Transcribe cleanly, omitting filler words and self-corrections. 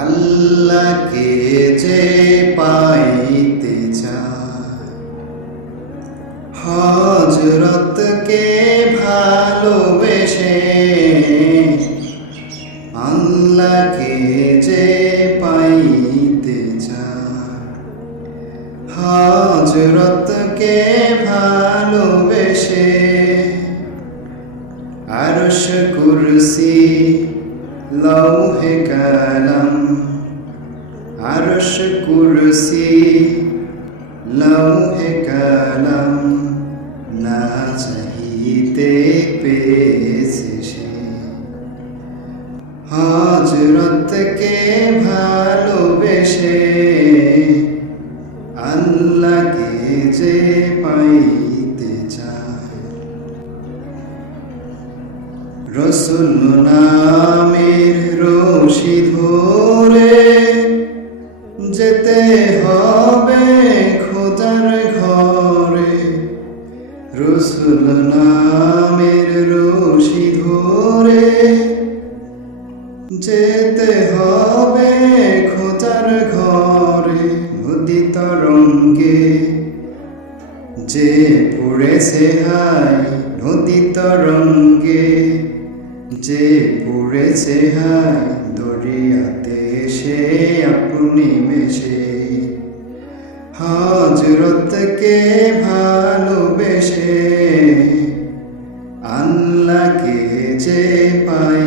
আল্লাহকে যে পাইতে চায়, হযরতকে ভালোবেসে আল্লাহকে যে পাইতে চায়, হযরতকে ভালোবেসে আরশ কুরসি লৌহে কলম, আরশ কুরসি লৌহে কলম না চাহিতে পেয়েছে সে, হযরতকে ভালোবেসে আল্লাহকে যে পাইতে চায়। রসুল নামের রশি ধরে যেতে হবে খোদার ঘরে, রসুল নামের রশি ধরে যেতে হবে খোদার ঘরে। নদী তরঙ্গে যে পড়েছে হায়, নদী তরঙ্গে যে পড়েছে হায়, দরিয়াতে সে আপনি মেশে হযরতকে ভালোবেসে আল্লাহকে যে পাই